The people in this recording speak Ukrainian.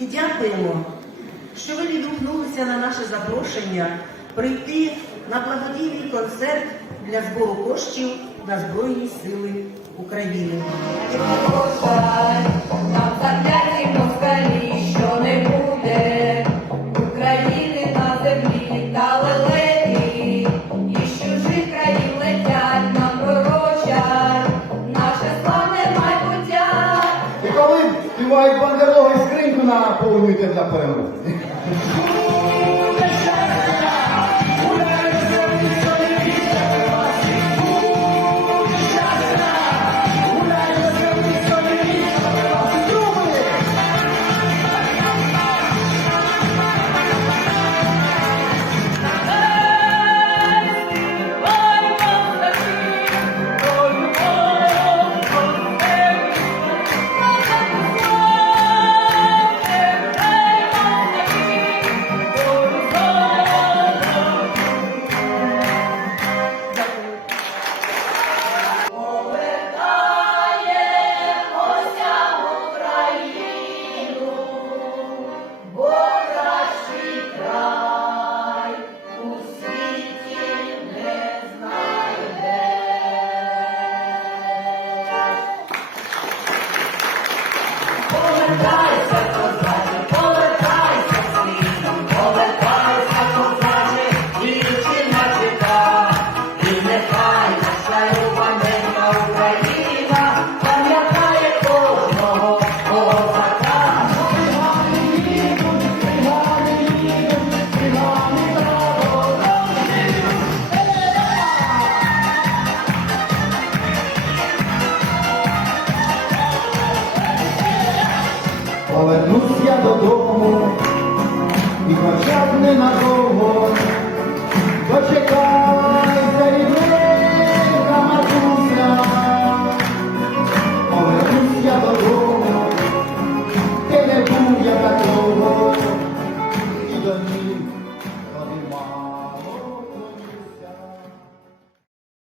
Дякуємо, що ви відгукнулися на наше запрошення прийти на благодійний концерт для збору коштів на Збройні Сили України. Лелеті, і з чужих não povo do Inter da Pama. Bye. Повернусь я додому, і хоча б ненадовго, дочекаю